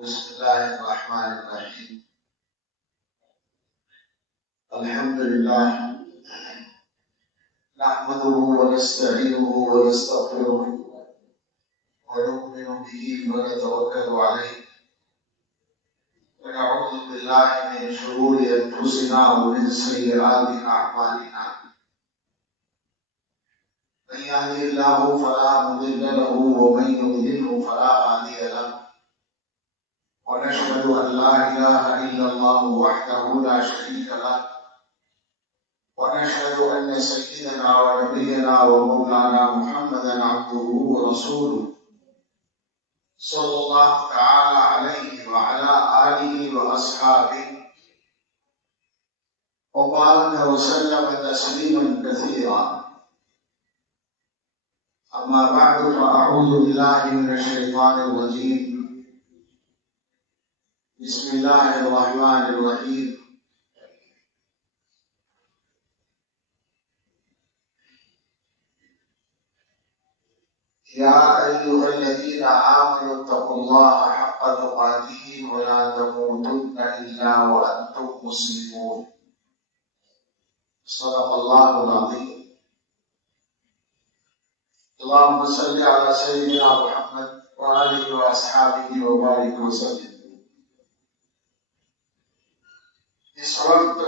بسم الله الرحمن الرحيم. الحمد لله نحمده ونستعينه ونستغفره ونؤمن به ونتوكل عليه ونعوذ بالله من شرور انفسنا ومن سيئات اعمالنا. من يهده الله فلا مضل له ومن يضلله فلا هادي له. ونشهد أن لا إله إلا الله وحده لا شريك له. ونشهد أن سيدنا ونبينا ومولانا محمدا عبده ورسوله صلى الله تعالى عليه وعلى آله وأصحابه وبارك وسلم تسليما كثيرا. أما بعد فأعوذ بالله من الشيطان الرجيم. بسم الله الرحمن الرحيم. يا أيها الذين آمنوا اتقوا الله حق تقاته ولا تموتن إلا وأنتم مسلمون. صدق الله العظيم. اللهم صل على سيدنا محمد وآله وأصحابه وبارك وسلم. اس وقت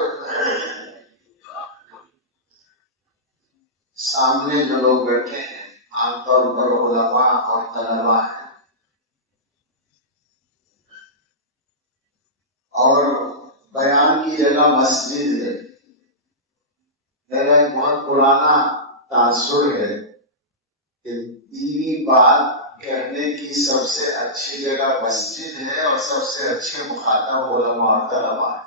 سامنے جو لوگ بیٹھے ہیں عام طور پر علماء اور طلباء ہیں، اور بیان کی جگہ مسجد ہے. میرا ایک بہت پرانا تاثر ہے کہ دینی بات کہنے کی سب سے اچھی جگہ مسجد ہے اور سب سے اچھے مخاطب علماء اور طلباء ہیں.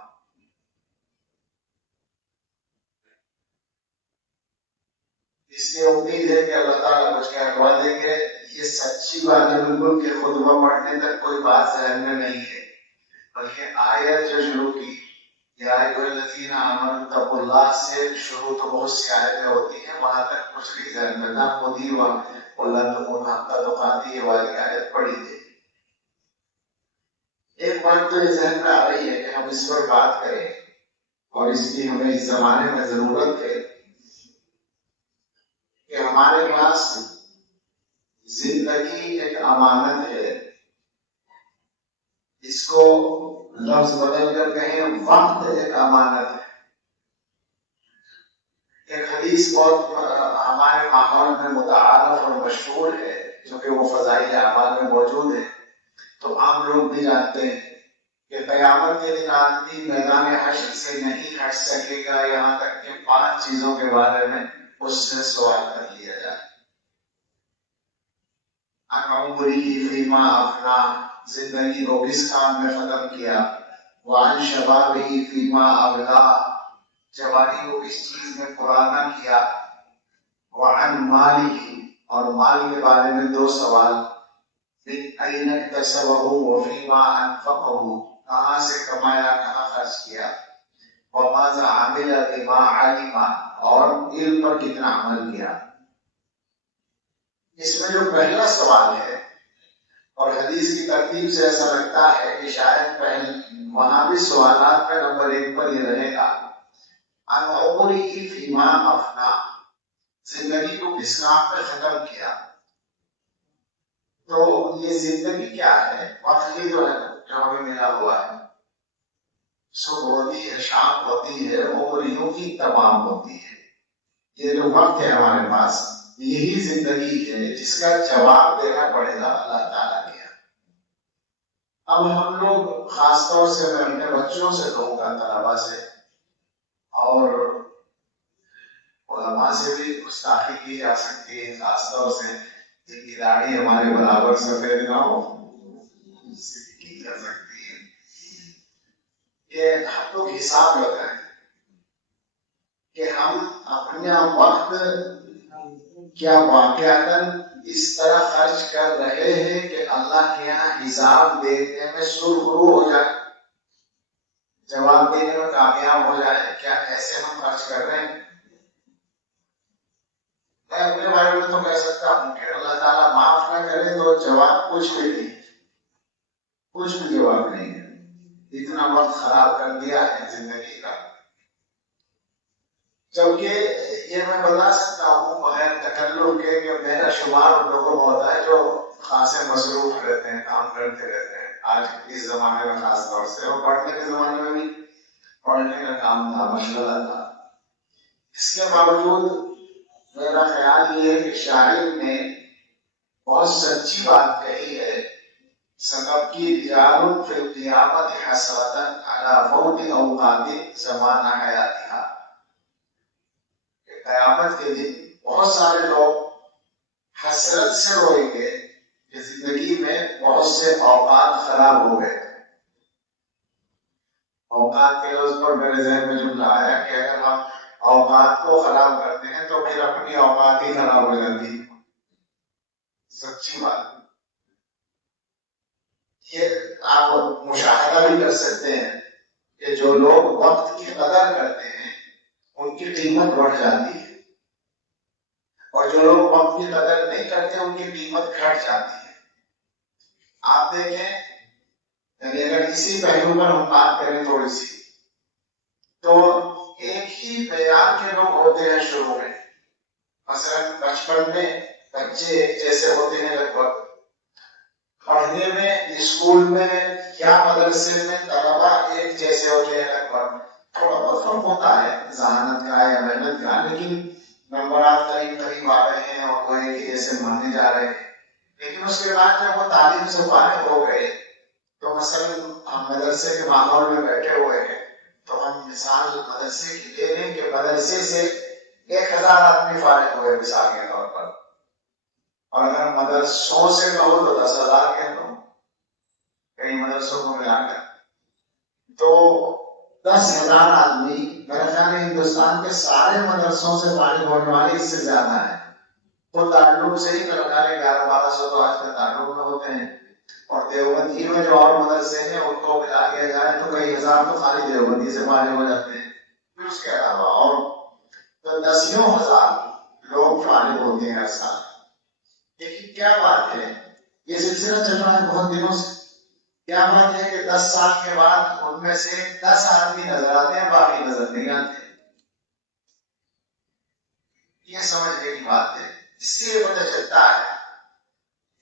اس لیے امید ہے کہ اللہ تعالیٰ کچھ کہلوا دیں گے. یہ سچی بات ہے بالکل کہ خطبہ پڑھنے تک کوئی بات ذہن میں نہیں ہے، بلکہ آیت جو شروع کی یا ایھا الذین آمنوا اتقوا اللہ سے شروع تو بہت سی آیتیں ہوتی ہیں، وہاں تک کچھ بھی ذہن میں تھا. خود ہی وَلَا تَكُونُوا حَقَّ تُقَاتِهِ والی آیت پڑھی تھی. ایک بات تو یہ ذہن میں آ رہی ہے کہ ہم اس پر بات کریں، اور اس کی ہمیں اس زمانے میں ضرورت ہے کہ ہمارے پاس زندگی ایک امانت ہے. اس کو لفظ بدل کر کہیں وقت ایک امانت ہے. ایک حدیث بہت ہمارے ماحول میں متعارف اور مشہور ہے، چونکہ وہ فضائل اعمال میں موجود ہے تو عام لوگ بھی جانتے ہیں کہ قیامت کے دن آدمی میدان حشر سے نہیں ہٹ سکے گا یہاں تک کہ 5 چیزوں کے بارے میں اس سے سوال کر لیا جائے. عن عمره فيما افنا، زندگی کو کس کام میں ختم کیا. وعن شبابه فيما ابلا، جوانی کو کس چیز میں پرانا کیا. وعن ماله، اور مال کے بارے میں 2 سوال. من اين اكتسبه وفيما انفقه، کہاں سے کمایا کہاں خرچ کیا. وماذا عمل بما علم، اور علم پر کتنا عمل کیا. اس میں جو پہلا سوال ہے، اور حدیث کی ترتیب سے ایسا لگتا ہے کہ شاید وہاں بھی سوالات کا نمبر 1 پر یہ رہے گا. عن عمره فيما افنا، زندگی کو کس کام پہ ختم کیا. تو یہ زندگی کیا ہے؟ وقت ہی جو ہے جو ہمیں ملا ہوا ہے. صبح ہوتی ہے، شام ہوتی ہے، عمر یوں ہی تمام ہوتی ہے. یہ جو وقت ہے ہمارے پاس، یہی زندگی ہے جس کا جواب دینا پڑے گا اللہ تعالیٰ کے. اب ہم لوگ خاص طور سے میں اپنے بچوں سے کہوں گا، طلباء سے اور علماء سے بھی گستاخی کی جا سکتی ہے، خاص طور سے جن کی داڑھی ہمارے برابر سفید نہ ہو کی جا سکتی ہے. کہ ہم لوگ حساب لگائیں کہ ہم اپنا وقت کیا واقعاً اس طرح خرچ کر رہے ہیں کہ اللہ کے یہاں حساب دینے میں سرخرو ہو جائے، جواب دینے میں کامیاب ہو جائے. کیا ایسے ہم خرچ کر رہے ہیں؟ میں اپنے بارے میں تو کہہ سکتا ہوں کہ اللہ تعالیٰ معاف نہ کرے تو جواب کچھ بھی نہیں. کچھ بھی جواب نہیں ہے. اتنا وقت خراب کر دیا ہے زندگی کا. جبکہ یہ میں بتا سکتا ہوں بغیر تکلف کے کہ میرا شمار ان لوگوں کو ہوتا ہے جو خاصے مصروف رہتے ہیں, کام کرتے رہتے ہیں. آج اس زمانے میں خاص طور سے, اور پڑھنے کے زمانے میں بھی پڑھنے کا کام تھا, مشغلہ تھا. اس کے باوجود میرا خیال یہ ہے کہ شاعر نے بہت سچی بات کہی ہے. سبقی رجال فی القیامت حسرتا علی فوت اوقات زمان حیاتها. قیامت کے دن بہت سارے لوگ حسرت سے روئیں گے کہ زندگی میں بہت سے اوقات خراب ہو گئے. اوقات کے لفظ پر میرے ذہن میں جملہ آیا کہ اگر ہم اوقات کو خراب کرتے ہیں تو پھر اپنی اوقات ہی خراب ہو جاتی. سچی بات. یہ آپ مشاہدہ بھی کر سکتے ہیں کہ جو لوگ وقت کی قدر کرتے ہیں ان کی قیمت بڑھ جاتی ہے, اور جو لوگ وقت کی قدر نہیں کرتے ان کی قیمت گھٹ جاتی ہے. آپ دیکھیں, یعنی اگر اسی پہلو پر ہم بات کریں تھوڑی سی, تو ایک ہی معیار کے لوگ ہوتے ہیں شروع میں. مثلا بچپن میں بچے ایک جیسے ہوتے ہیں, لگ بھگ پڑھنے میں اسکول میں یا مدرسے میں طلبا ایک جیسے ہوتے ہیں, لگ بھگ تھوڑا بہت فرق ہوتا ہے ذہانت کا یا محنت کا, لیکن نمبرات قریب قریب آ رہے ہیں اور وہ ایک جیسے مانے جا رہے ہیں. لیکن اس کے بعد جب وہ تعلیم سے فارغ ہو گئے تو مثلا ہم مدرسے کے ماحول میں بیٹھے ہوئے ہیں, تو ہم مثال مدرسے کی لے لیں کہ مدرسے سے 1000 آدمی فارغ ہوئے مثال کے طور پر, اور اگر مدرسوں سے کہو تو 10,000 کے دو, کئی مدرسوں کو ملا کر تو 10,000 آدمی میرا خیال ہے ہندوستان کے سارے مدرسوں سے فارغ ہونے والے اس سے زیادہ ہیں. وہ تعلق سے ہی میرا خیال ہے 1100-1200 تو آج کے تعلق میں ہوتے ہیں, اور دیوبندی میں جو اور مدرسے ہیں ان کو ملا دیا جائے تو کئی ہزار تو خالی دیوبندی سے فارغ ہو جاتے ہیں. پھر اس کے علاوہ اور 10,000 لوگ فارغ ہوتے ہیں ہر سال. لیکن کیا بات ہے, یہ سلسلہ چل رہا ہے بہت دنوں سے. کیا بات ہے کہ 10 سال کے بعد ان میں سے 10 آدمی نظر آتے ہیں, باقی نظر نہیں آتے. یہ سمجھنے کی بات ہے. اس سے پتہ چلتا ہے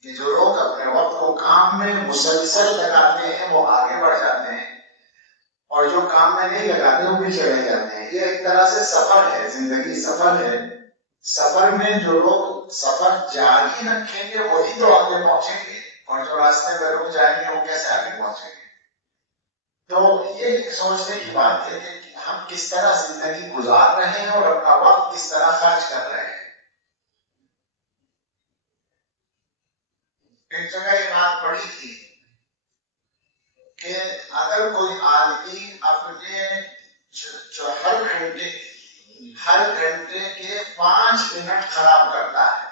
کہ جو لوگ اپنے وقت کو کام میں مسلسل لگاتے ہیں وہ آگے بڑھ جاتے ہیں, اور جو کام میں نہیں لگاتے وہ پیچھے رہ جاتے ہیں. یہ ایک طرح سے سفر ہے, زندگی سفر ہے. سفر میں جو لوگ سفر جاری رکھیں گے وہی تو آگے پہنچیں گے, اور جو راستے میں رک جائیں گے وہ کیسے آگے پہنچیں گے. تو یہ سوچنے کی بات ہے کہ ہم کس طرح زندگی گزار رہے ہیں اور اپنا وقت کس طرح خرچ کر رہے ہیں. ایک جگہ یہ بات پڑھی تھی کہ اگر کوئی آدمی اپنے جو ہر گھنٹے کے 5 منٹ خراب کرتا ہے,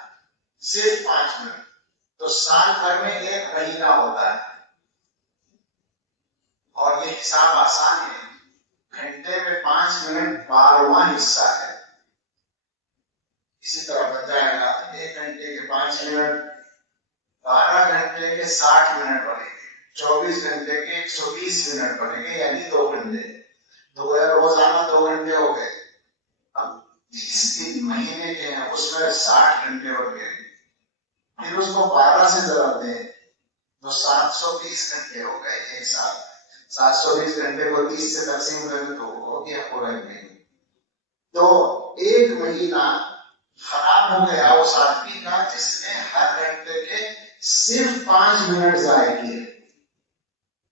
صرف 5 منٹ, تو سال بھر میں 1 مہینہ ہوتا ہے. اور یہ حساب آسان ہے, گھنٹے میں 5 منٹ 12واں حصہ ہے. اسی طرح بن جائے گا 1 گھنٹے کے 5 منٹ 12 گھنٹے کے 60 منٹ بنے گے, 24 گھنٹے کے 120 منٹ بنے گے, یعنی 2 گھنٹے. تو روزانہ 2 گھنٹے ہو گئے. اب 30 دن مہینے کے ہیں, اس میں 60 گھنٹے ہو گئے. پھر اس کو 12 سے ضرب دیں تو 720 گھنٹے ہو گئے ایک سال. 720 گھنٹے کو 30 سے تقسیم کریں تو ہو گیا پورا مہینہ. تو 1 مہینہ خراب ہو گیا اس آدمی کا جس نے ہر گھنٹے کے صرف 5 منٹ ضائع کیے.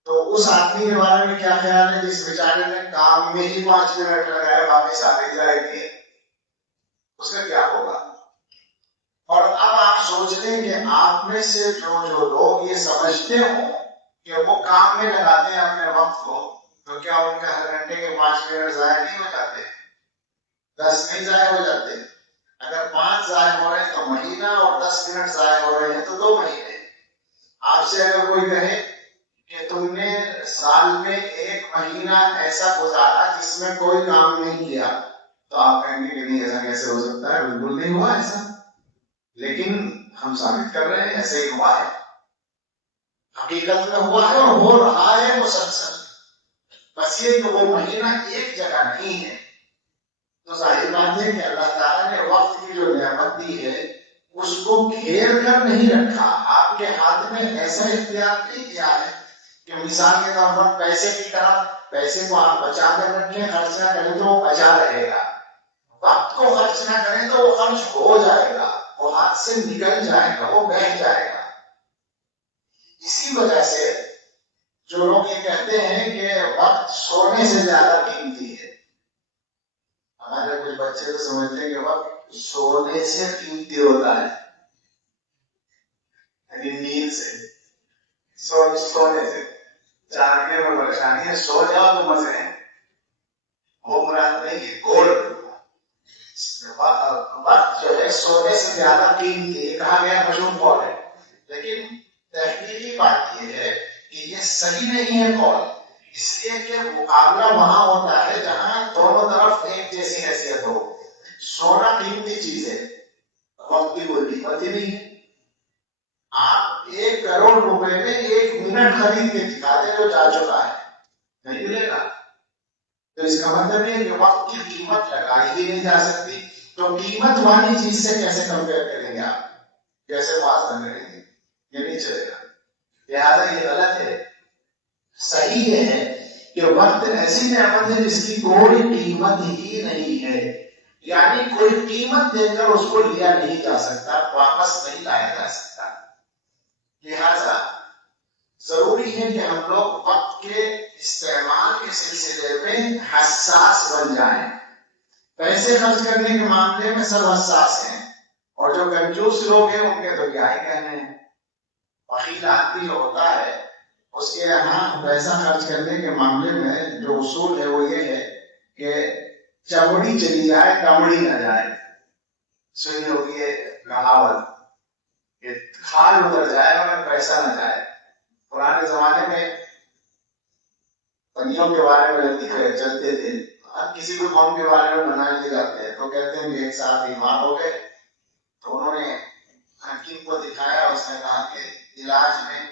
تو اس آدمی کے بارے میں کیا خیال ہے جس بیچارے نے کام میں ہی 5 منٹ لگائے باقی سارے ضائع کیے, اس کا کیا ہوگا؟ اور اب آپ سوچ لیں کہ آپ میں سے جو لوگ یہ سمجھتے ہوں کہ وہ کام میں لگاتے ہیں اپنے وقت کو, تو کیا ان کے ہر گھنٹے کے 5 منٹ ضائع نہیں ہو جاتے, 10 نہیں ضائع ہو جاتے؟ اگر 5 ضائع ہو رہے ہیں تو مہینہ, اور 10 منٹ ضائع ہو رہے ہیں تو 2 مہینے. آپ سے اگر کوئی کہے کہ تم نے سال میں 1 مہینہ ایسا گزارا جس میں کوئی کام نہیں کیا, تو آپ کہیں گے کہ نہیں ایسا کیسے ہو سکتا ہے, بالکل نہیں ہوا ایسا. لیکن ہم ثابت کر رہے ہیں ایسے ہی ہوا ہے. حقیقت میں ہوا ہے اور ہو رہا ہے مسلسل. بس یہ کہ وہ مہینہ ایک جگہ نہیں ہے. تو ظاہر بات ہے کہ اللہ تعالیٰ نے وقت کی جو نعمت دی ہے اس کو گھیر کر نہیں رکھا. آپ کے ہاتھ میں ایسا اختیار نہیں کیا ہے کہ مثال کے طور پر پیسے کی طرح پیسے کو آپ بچا کر رکھیں, خرچ نہ کریں تو وہ بچا رہے گا. وقت کو خرچ نہ کریں تو وہ خرچ ہو جائے گا, وہ ہاتھ سے نکل جائے گا, وہ بہہ جائے گا. اسی وجہ سے جو لوگ یہ کہتے ہیں کہ وقت سونے سے زیادہ قیمتی ہے, ہمارے کچھ بچے تو سمجھتے ہیں کہ وقت سونے سے قیمتی ہوتا ہے, یعنی نیند سے, سونے سے. جاننے میں پریشانی ہے, سو جاؤ تو مزے ہیں, وہ مراد نہیں ہے. گولڈ وقت جو ہے سونے سے زیادہ قیمتی ہے, کہا گیا مشہور قول ہے. لیکن تحقیقی بات یہ ہے کہ یہ صحیح نہیں ہے قول, اس لیے کہ مقابلہ وہاں ہوتا ہے جہاں دونوں طرف ایک جیسی حیثیت ہو. سونا قیمتی چیز ہے, وقت کی کوئی قیمت ہی نہیں ہے. آپ 1 کروڑ روپے میں 1 منٹ خرید کے دکھا دیں جو جا چکا ہے, نہیں ملے گا. تو اس کا مطلب یہ کہ وقت کی قیمت لگائی ہی نہیں جا سکتی. تو قیمت والی چیز سے کیسے کمپیئر کریں گے آپ, کیسے موازنہ کریں گے, یہ نہیں چلے گا. لہٰذا یہ غلط ہے. صحیح یہ ہے کہ وقت ایسی نعمت ہے جس کی کوئی قیمت ہی نہیں ہے, یعنی کوئی قیمت دے کر اس کو لیا نہیں جا سکتا, واپس نہیں لایا جا سکتا. لہذا ضروری ہے کہ ہم لوگ وقت کے استعمال کے سلسلے میں حساس بن جائیں. پیسے خرچ کرنے کے معاملے میں سب حساس ہیں, اور جو کنجوس لوگ ہیں ان کے تو کیا ہی کہنے ہیں. بخیل آدمی جو ہوتا ہے اس کے یہاں پیسہ خرچ کرنے کے معاملے میں جو اصول ہے وہ یہ ہے کہ چمڑی چلی جائے کمڑی نہ جائے. سنی ہوگی یہ کہاوت کہ کھال اتر جائے مگر پیسہ نہ جائے. پرانے زمانے میں پنیوں کے بارے میں چلتے تھے, کسی بھی قوم کے بارے میں بنائے جاتے ہیں تو کہتے ہیں کہ ایک ساتھ بیمار ہو گئے تو انہوں نے حکیم کو دکھایا, اس نے کہا کہ علاج میں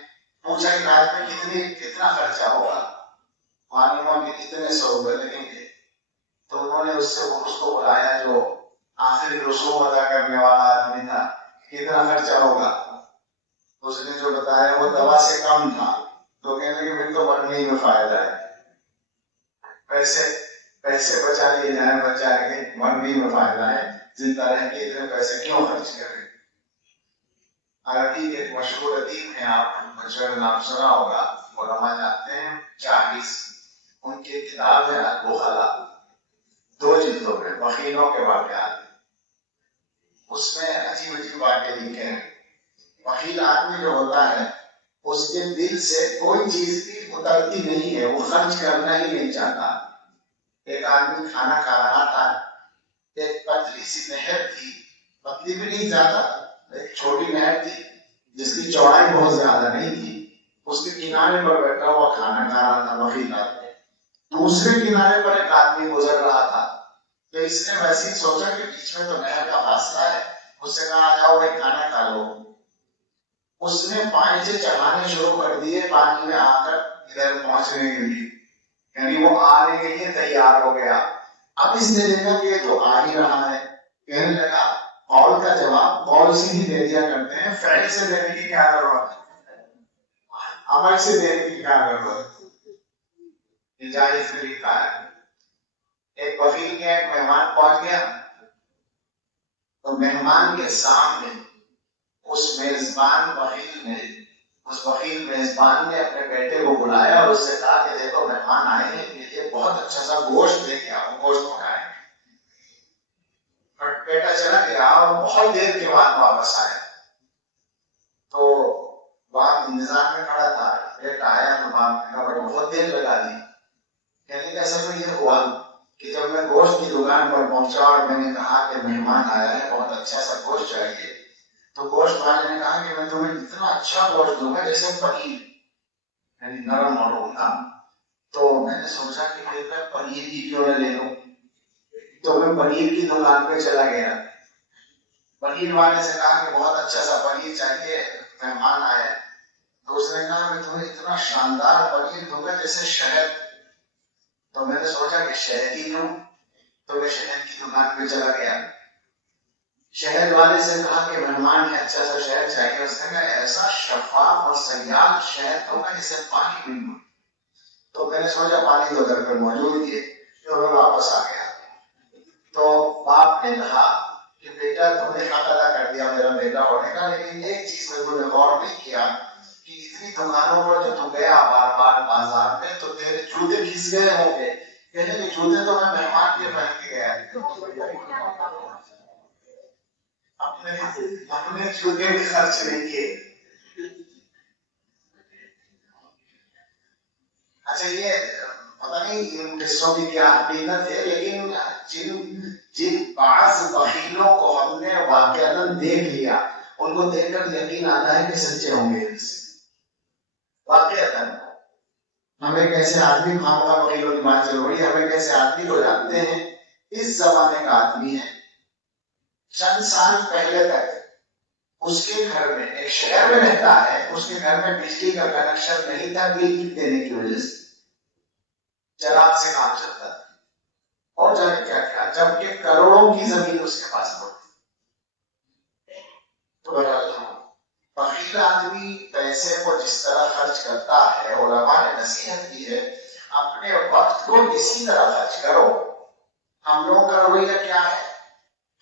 پوچھا علاج میں کتنا خرچہ ہوگا, معلوم کہ کتنے 100 روپے لگیں گے. تو انہوں نے اس کو بلایا جو آخری رسوم ادا کرنے والا آدمی تھا, کتنا خرچہ ہوگا. اس نے جو بتایا وہ دوا سے کم تھا. تو کہنے کہ پھر تو مرنے میں فائدہ ہے, پیسے بچا لیے جائیں, بچا کے مرنے میں فائدہ ہے, زندہ رہ کے اتنے پیسے کیوں خرچ کریں. عربی کے ایک مشہور ادیب ہیں, آپ بچوں کا نام سنا ہوگا, علماء جانتے ہیں, 40. ان کی کتاب ہے البخلا, 2 جلدوں میں بخیلوں کے واقعات. اس میں عجیب عجیب واقعے لکھے ہیں. بخیل آدمی جو ہوتا ہے اس کے دل سے کوئی چیز بھی اترتی نہیں ہے, وہ خرچ کرنا ہی نہیں چاہتا. ایک آدمی کھانا کھا رہا تھا, ایک پتلی سی نہر تھی, پتلی بھی نہیں زیادہ, ایک چھوٹی نہر تھی جس کی چوڑائی بہت زیادہ نہیں تھی. اس کے کنارے پر بیٹھا ہوا کھانا کھا رہا تھا بخیل آدمی. دوسرے کنارے پر ایک آدمی گزر رہا تھا, تو اس نے ویسے ہی سوچا کہ بیچ میں تو نہر کا فاصلہ ہے, اس سے کہا جاؤ بھائی کھانا کھا لو. اس نے پائیں چڑھانے شروع کر دیے پانی میں آ کر ادھر پہنچنے کے لیے, یعنی وہ آنے کے لیے تیار ہو گیا. اب اس نے دیکھا کہ یہ تو آ ہی رہا ہے, کہنے لگا قول کا جواب قول سے ہی دے دیا کرتے ہیں, فعل سے دینے کی کیا ضرورت ہے, عمل سے دینے کی کیا ضرورت ہے. جائز طریقہ ہے. ایک بخیل کے ایک مہمان پہنچ گیا تو مہمان کے سامنے اس بخیل میزبان نے اپنے بیٹے کو بلایا اور اس سے کہا کہ دیکھو مہمان آئے ہیں, یہ بہت اچھا سا گوشت لے کے آؤ, گوشت پکائیں. اور بیٹا چلا گیا اور بہت دیر کے بعد واپس آیا. تو باپ انتظار میں کھڑا تھا, بیٹا آیا تو باپ نے کہا بہت دیر لگا دی. کہنے کا اصل میں یہ ہوا کہ جب میں گوشت کی دکان پر پہنچا اور میں نے کہا کہ مہمان آیا ہے, بہت اچھا سا گوشت چاہیے, تو گوشت والے نے کہا کہ میں تمہیں اتنا اچھا گوشت دوں گا جیسے پنیر, یعنی نرم اور عمدہ. تو میں نے سوچا کہ پھر میں پنیر کی کیوں نہ لے لوں, تو میں پنیر کی دکان پہ چلا گیا. پنیر والے سے کہا کہ بہت اچھا سا پنیر چاہیے, مہمان آئے. تو اس نے کہا میں تمہیں اتنا شاندار پنیر دوں گا جیسے شہد. تو میں نے سوچا کہ شہد ہی لوں. تو میں شہد کی دکان پہ چلا گیا. شہد والے سے کہا کہ مہمان ہے اچھا سا شہد چاہیے. اس نے کہا ایسا شفاف اور سیال شہد ہوگا جسے پانی بھی لوں. تو میں نے سوچا پانی تو گھر پر موجود ہی ہے. تو میں واپس آ گیا. تو باپ نے کہا کہ بیٹا تم نے حق ادا کر دیا میرا بیٹا ہونے کا، لیکن ایک چیز میں تم نے غور نہیں کیا کہ اتنی دکانوں پر جو تم گیا بار بار بازار میں تو تیرے جوتے گھس گئے ہوں گے. کہنے کہ جوتے تو میں مہمان کے پہن کے گیا. اپنے جوتے بھی خرچ نہیں کیے. اچھا یہ پتہ نہیں ان قصوں کی کیا حقیقت ہے، لیکن جن بعض بخیلوں کو ہم نے واقعتاً دیکھ لیا ان کو دیکھ کر یقین آتا ہے کہ سچے ہوں گے. واقعتاً ہم ایک ایسے آدمی، معاملہ بخیلوں کی بات چل رہی ہے، ہم ایک ایسے آدمی کو جانتے ہیں، اس زمانے کا آدمی ہے. چند سال پہلے تک اس کے گھر میں، ایک شہر میں رہتا ہے، اس کے گھر میں بجلی کا کنیکشن نہیں تھا بل دینے کی وجہ سے. چراغ سے کام چلتا تھا. اور جانے کیا کیا، جبکہ کروڑوں کی زمین اس کے پاس ہوتی. تو بخیل آدمی پیسے کو جس طرح خرچ کرتا ہے، علماء نے نصیحت کی ہے اپنے وقت کو اسی طرح خرچ کرو. ہم لوگ کا رویہ کیا ہے؟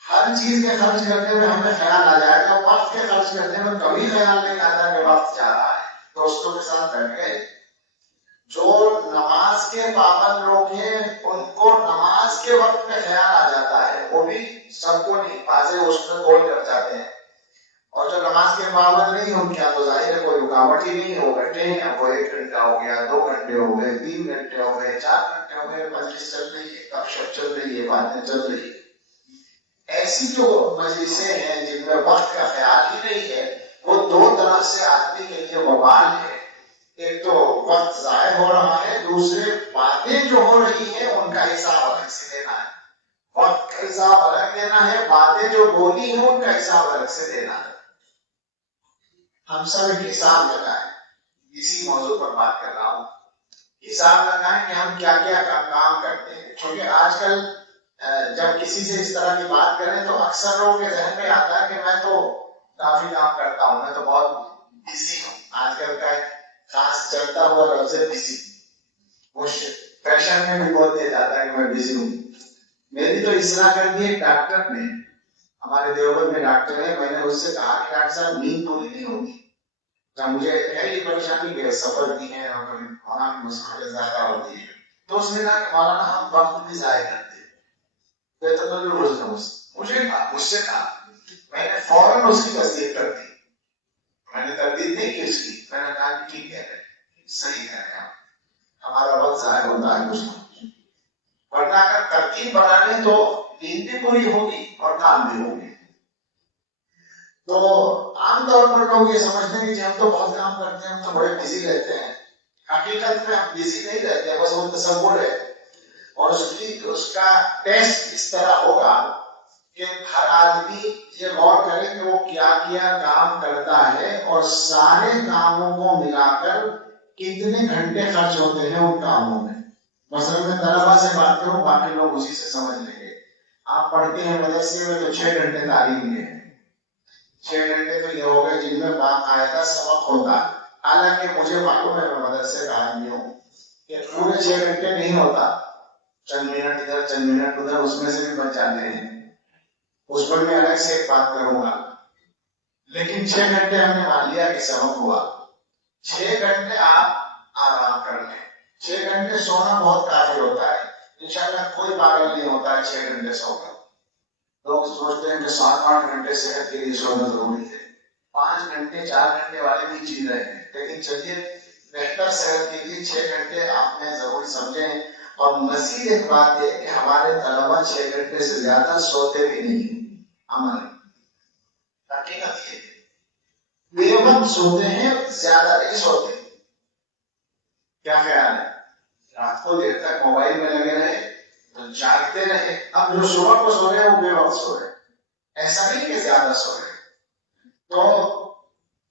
ہر چیز کے خرچ کرتے ہوئے ہمیں خیال آ جائے گا، وقت کے خرچ کرتے ہوئے کبھی خیال نہیں آتا کہ وقت جا رہا ہے. دوستوں کے ساتھ بیٹھ گئے، جو نماز کے پابند لوگ ہیں ان کو نماز کے وقت میں خیال آ جاتا ہے، وہ بھی سب کو نہیں، بازے اس میں گول کر جاتے ہیں. اور جو نماز کے پابند نہیں ان کیا تو ظاہر ہے کوئی رکاوٹ ہی نہیں، وہ بیٹھے ہیں، وہ 1 گھنٹہ ہو گیا، 2 گھنٹے ہو گئے، 3 گھنٹے ہو گئے، 4 گھنٹے ہو گئے، مجلس چل رہی ہے، گپ شپ چل رہی ہے، باتیں چل رہی ہے. ایسی جو مجلسیں ہیں جن میں وقت کا خیال ہی نہیں ہے، وہ 2 طرح سے آدمی کے لیے وبال ہے. ایک تو وقت ضائع ہو رہا ہے، دوسرے باتیں جو ہو رہی ہیں ان کا حساب الگ سے دینا ہے. وقت کا حساب الگ دینا ہے، باتیں جو بولی ہیں ان کا حساب الگ سے دینا ہے. ہم سب ایک حساب لگائیں. اسی موضوع پر بات کر رہا ہوں. حساب لگائیں کہ ہم کیا کیا کام کرتے ہیں. کیونکہ آج کل جب کسی سے اس طرح کی بات کریں تو اکثر لوگوں کے ذہن میں آتا ہے کہ میں تو کافی کام کرتا ہوں، میں تو بہت بزی ہوں. آج کل کا خاص چلتا ہوا لفظ ہے بزی. فیشن میں بھی بہت دیا جاتا ہے کہ میں بزی ہوں. میری تو اصلاح کر دی ایک ڈاکٹر نے، ہمارے دیوبند میں ڈاکٹر ہے. میں نے اس سے کہا کہ ڈاکٹر صاحب نیند پوری نہیں ہوگی. مجھے پہلی پریشانی کے سفر کی ہے اور وہاں کی مشکلیں زیادہ ہوتی ہے. تو اس نے کہا کہ مولانا ہم وقت بھی ضائع کرتے ہیں. مجھ سے کہا، میں نے فوراً اس کی تصدیق کر دی. میں نے تردید نہیں کی اس کی. میں نے کہا کہ ٹھیک ہے، صحیح کہہ رہے ہیں، ہمارا وقت ضائع ہوتا ہے کچھ. ورنہ اگر ترتیب بنا لیں تو نیند بھی پوری ہوگی اور کام بھی ہوگی. تو عام طور پر لوگ یہ سمجھتے ہیں کہ ہم تو بہت کام کرتے ہیں، ہم تو بڑے بزی رہتے ہیں. حقیقت میں ہم بزی نہیں رہتے، بس وہ تصور ہے. اور اس کا ٹیسٹ اس طرح ہوگا کہ ہر آدمی یہ غور کرے کہ وہ کیا کیا کام کرتا ہے اور سارے کاموں کو ملا کر کتنے گھنٹے خرچ ہوتے ہیں ان کاموں میں. مثلا میں طلبا سے بات کروں، باقی لوگ اسی سے سمجھ لیں گے. آپ پڑھتے ہیں مدرسے میں تو 6 گھنٹے تعلیم میں ہے. 6 گھنٹے تو یہ ہو گئے جن میں باقاعدہ سبق ہوتا ہے. حالانکہ مجھے معلوم ہے، میں مدرسے کا آدمی ہوں، کہ پورے 6 گھنٹے نہیں ہوتا. چند منٹ ادھر چند منٹ ادھر اس میں سے بھی بچ جاتے ہیں. اس پر میں الگ سے ایک بات کروں گا. لیکن 6 گھنٹے ہم نے مان لیا کہ سبق ہوا. 6 گھنٹے آپ آرام کر لیں. 6 گھنٹے سونا بہت کافی ہوتا ہے. انشاءاللہ کوئی پاگل نہیں ہوتا ہے 6 گھنٹے سو کر. لوگ سوچتے ہیں کہ 7-8 گھنٹے صحت کے لیے سونا ضروری ہے. 5 گھنٹے 4 گھنٹے والے بھی جی رہے ہیں. لیکن چلیے بہتر صحت کے لیے 6 گھنٹے آپ نے ضرور سمجھیں. اور مزید ایک بات ہے کہ ہمارے طلبا 6 گھنٹے سے زیادہ سوتے بھی نہیں. ہمارے حقیقت یہ بے وقت سوتے ہیں، زیادہ نہیں سوتے. کیا خیال ہے؟ رات کو دیر تک موبائل میں لگے رہے تو جاگتے رہے. اب جو صبح کو سو رہے وہ بے وقت سو رہے. ایسا نہیں کہ زیادہ سو رہے. تو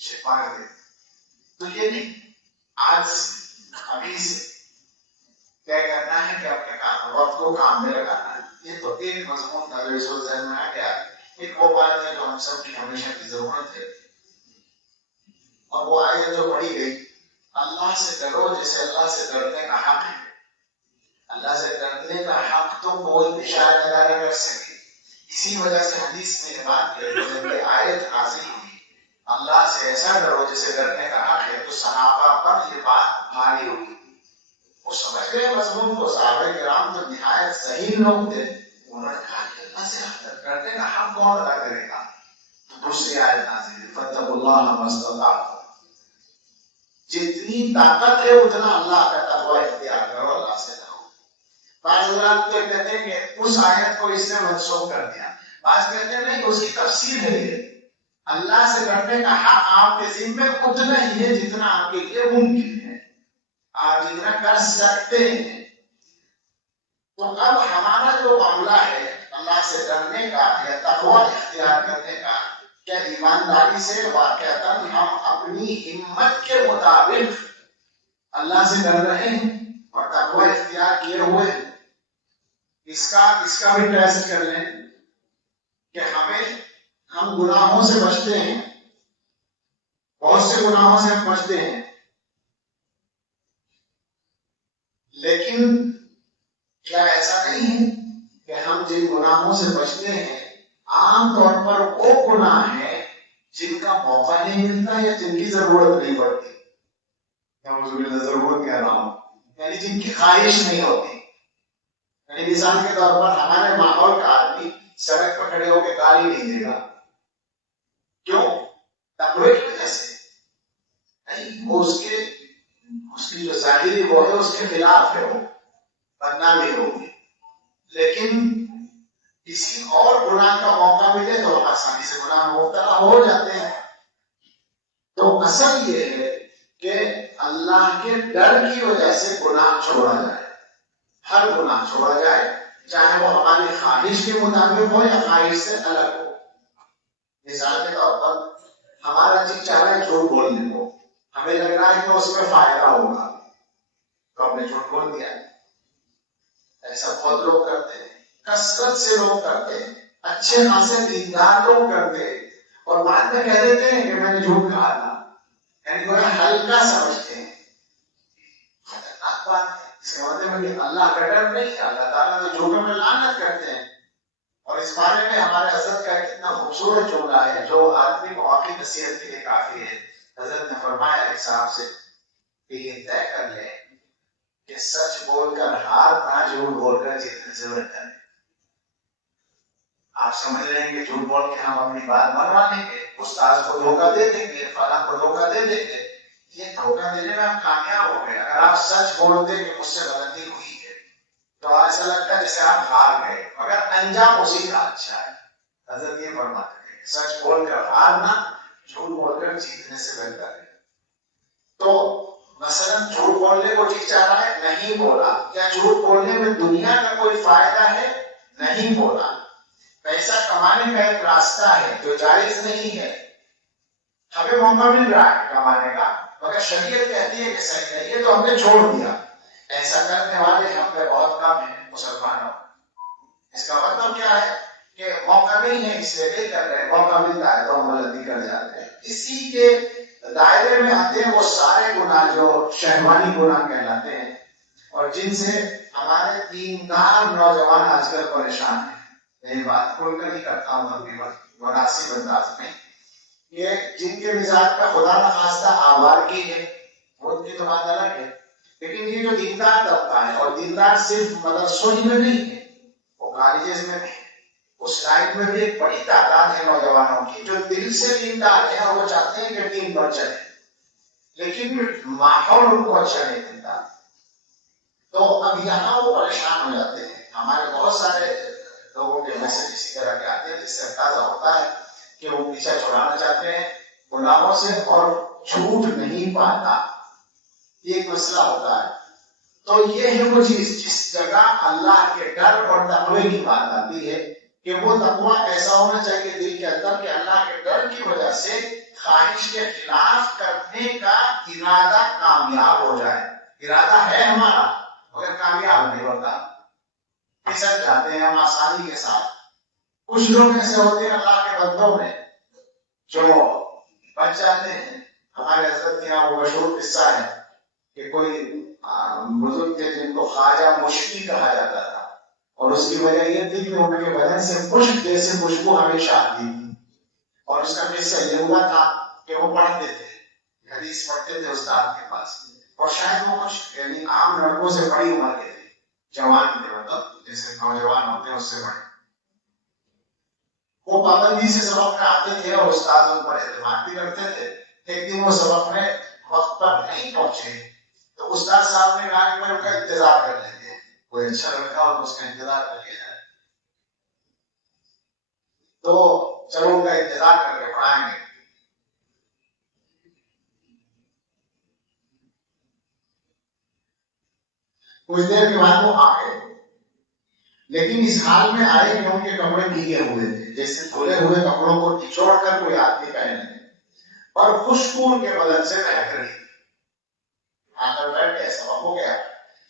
شفا دے. تو یہ نہیں آج ابھی سے طے کرنا ہے کہ اپنے کام وقت کو کام میں لگانا ہے. یہ تو ایک مضمون تھا جو اس وقت ذہن میں آ گیا. ایک وہ بات ہے جو ہم سب کی ہمیشہ کی ضرورت ہے اور وہ آیت جو پڑھی گئی اللہ سے ڈرو جیسے اللہ سے ڈرنے کا حق ہے. اللہ سے ڈرنے کا حق تو کوئی بھی شاید ادا نہ کر سکے. اسی وجہ سے حدیث میں یہ بات ہے کہ جب یہ آیت نازل ہوئی اللہ سے ایسا ڈرو جیسے ڈرنے کا حق ہے تو صحابہ پر یہ بات بھاری ہوئی. وہ سمجھ گئے مضمون کو. صحابہ کرام تو نہایت صحیح لوگ تھے. انہوں نے کہا کہ اللہ سے ڈرنے کا حق کون ادا کرے گا. تو دوسری آیت نازل ہوئی فاتقوا اللہ ما استطعتم. جتنی طاقت ہے اتنا اللہ کا تقوی اختیار کرو, اللہ سے ڈرو. بعض حضرات تو کہتے ہیں کہ اس آیت کو اس نے منسوخ کر دیا. بعض کہتے ہیں نہیں اس کی تفسیر ہے یہ. اللہ سے ڈرنے کا حق آپ کے ذمہ اتنا ہی ہے جتنا آپ کے لیے ممکن ہے, آپ جتنا کر سکتے ہیں. تو اب ہمارا جو معاملہ ہے اللہ سے ڈرنے کا یا تقوی اختیار کرنے کا, کیا ایمانداری سے واقعتا ہم اپنی ہمت کے مطابق اللہ سے ڈر رہے ہیں اور تقوی اختیار کیے ہوئے ہیں. اس کا بھی ٹیسٹ کر لیں کہ ہم گناہوں سے بچتے ہیں, بہت سے گناہوں سے ہم بچتے ہیں, لیکن کیا ایسا نہیں ہے کہ ہم جن گناہوں سے بچتے ہیں عام طور پر وہ گناہ ہیں جن کا موقع نہیں ملتا یا جن کی ضرورت نہیں پڑتی. ضرورت کہہ رہا ہوں یعنی جن کی خواہش نہیں ہوتی. یعنی مثال کے طور پر ہمارے ماحول کا آدمی سڑک پر کھڑے ہو کے گالی نہیں دے گا. کیوں؟ تقوی کی وجہ سے. وہ اس کی جو ظاہری وہ ہے اس کے خلاف ہے, وہ بدنامی ہوگی. لیکن کسی اور گناہ کا موقع ملے تو آسانی سے گناہ مبتلا ہو جاتے ہیں. تو اصل یہ ہے کہ اللہ کے ڈر کی وجہ سے گناہ چھوڑا جائے, ہر گناہ چھوڑا جائے, چاہے وہ ہماری خواہش کے مطابق ہو یا خواہش سے الگ ہو. مثال کے طور پر ہمارا جی چاہ رہا ہے جھوٹ بولنے کو, ہمیں لگ رہا ہے کہ اس میں فائدہ ہوگا تو ہم نے جھوٹ بول دیا. ایسا بہت لوگ کرتے ہیں, کثرت سے لوگ کرتے ہیں, اچھے خاصے دیندار لوگ کرتے ہیں اور بعد میں کہہ دیتے ہیں کہ میں نے جھوٹ کہا تھا. یعنی کوئی ہلکا سمجھتے ہیں. خطرناک بات ہے. اس کے مطلب ہے کہ اللہ کا ڈر نہیں ہے. اللہ تعالیٰ نے جھوٹوں میں لعنت کرتے ہیں. اور اس بارے میں ہمارے حضرت کا کتنا خوبصورت جملہ ہے جو آدمی کو واقعی نصیحت کے لیے کافی ہے. حضرت نے فرمایا ایک صاحب سے کہ یہ طے کر لے کہ سچ بول کر ہارنا, جھوٹ بول کر جیتنے سے بہتر ہے. آپ سمجھ لیں گے جھوٹ بول کے ہم اپنی بات منوا لیں گے, استاد کو دھوکہ دے دیں گے, فلاں کو دھوکہ دے دیں گے. یہ دھوکہ دینے میں آپ کامیاب ہو گئے. اگر آپ سچ بولتے کہ مجھ سے غلطی ہوئی ہے تو ایسا لگتا ہے جیسے آپ ہار گئے, مگر انجام اسی کا اچھا ہے. حضرت یہ فرماتے ہیں سچ بول کر ہارنا, جھوٹ بول کر جیتنے سے بہتر ہے. تو مثلا جھوٹ بولنے کو ٹھیک چاہ رہا ہے, نہیں بولا. کیا جھوٹ بولنے میں دنیا کا کوئی فائدہ ہے؟ نہیں بولا. پیسہ کمانے کا ایک راستہ ہے جو جائز نہیں ہے, ہمیں موقع مل رہا ہے کمانے کا, مگر شریعت کہتی ہے کہ صحیح نہیں ہے تو ہم نے چھوڑ دیا. ایسا کرنے والے ہم پہ بہت کم ہیں مسلمانوں. اس کا مطلب کیا ہے کہ موقع نہیں ہے اس لیے نہیں کر رہے, موقع ملتا ہے تو ہم غلطی کر جاتے ہیں. اسی کے دائرے میں آتے ہیں وہ سارے گناہ جو شہوانی گناہ کہلاتے ہیں اور جن سے ہمارے دیندار نوجوان آج کل پریشان ہیں. یہ بات کھول کر ہی کرتا ہوں ابھی مناسب انداز میں, یہ جن کے مزاج کا خدا نخواستہ آوارگی ہے ان کی تو بات الگ ہے. لیکن یہ جو دیندار طبقہ ہے, اور دیندار صرف مدرسوں ہی میں نہیں ہے, وہ کالجز میں بھی, اس لائن میں بھی ایک بڑی تعداد ہے نوجوانوں کی جو دل سے دیندار ہیں اور وہ چاہتے ہیں کہ دین پر چلے, لیکن ماحول ان کو اچھا نہیں دیتا. تو اب یہاں وہ پریشان ہو جاتے ہیں. ہمارے بہت سارے لوگوں کے میسج اسی طرح کے آتے ہیں جس سے اندازہ ہوتا ہے کہ وہ پیچھا چھڑانا چاہتے ہیں گناہوں سے اور چھوٹ نہیں پاتا. یہ ایک مسئلہ ہوتا ہے. تو یہ ہے وہ چیز جس جگہ اللہ کے ڈر اور تقوی کی بات آتی ہے کہ وہ تقویٰ ایسا ہونا چاہیے دل کے اندر کہ اللہ کے ڈر کی وجہ سے خواہش کے خلاف کرنے کا ارادہ کامیاب ہو جائے. ارادہ ہے ہمارا مگر کامیاب نہیں ہوتا, پھسل جاتے ہیں ہم آسانی کے ساتھ. کچھ لوگ ایسے ہوتے ہیں اللہ کے بندوں میں جو بچ جاتے ہیں. ہمارے حضرت کے یہاں وہ مشہور قصہ ہے کہ کوئی بزرگ تھے جن کو خواجہ مشکی کہا جاتا تھا, اور اس کی وجہ یہ تھی کہ ان کے بدن سے خشک جیسے خوشبو ہمیشہ آتی تھی. اور اس کا قصہ یہ ہوا تھا کہ وہ پڑھتے تھے, حدیث پڑھتے تھے استاد کے پاس, اور شاید وہ کچھ یعنی عام لڑکوں سے بڑی عمر کے تھے, جوان تھے, مطلب جیسے نوجوان ہوتے ہیں اس سے بڑے. وہ پابندی سے سبق میں آتے تھے اور استاد ان پر اعتماد بھی کرتے تھے. ایک دن وہ سبق میں وقت پر نہیں پہنچے تو استاد صاحب نے کہا کہ میں ان کا انتظار کر لیتے ہیں, کوئی اچھا لڑکا اور اس کا انتظار کر لیا جائے. تو چلو ان کا انتظار کر کے پڑھائیں گے. کچھ دیر کے بعد وہ آ گئے, لیکن اس حال میں آئے کہ ان کے کپڑے بھیگے ہوئے تھے, جیسے دھلے ہوئے کپڑوں کو نچوڑ کر کوئی آدمی پہنے, اور خوشبو ان کے بدن سے مہک رہی تھی. آ کر بیٹھ گئے, سبق ہو گیا.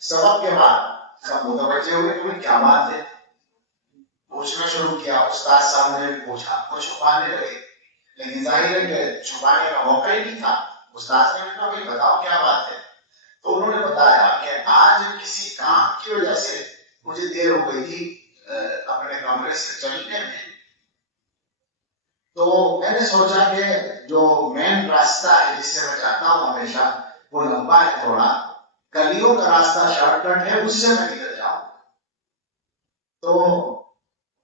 سبق کے بعد سب متوجہ ہوئے کہ کیا بات ہے, پوچھنا شروع کیا. استاد صاحب نے پوچھا, وہ چھپانے لگے, لیکن ظاہر ہے کہ چھپانے کا موقع ہی نہیں تھا. استاد نے کہا بھائی بتاؤ کیا بات ہے. تو انہوں نے بتایا کہ آج کسی کام کی وجہ سے مجھے دیر ہو گئی تھی اپنے کمرے سے چلنے میں. تو میں نے سوچا کہ جو مین راستہ ہے جس سے میں جاتا ہوں ہمیشہ وہ لمبا ہے تھوڑا, گلیوں کا راستہ شارٹ کٹ ہے, اس سے میں نکل جاؤں. تو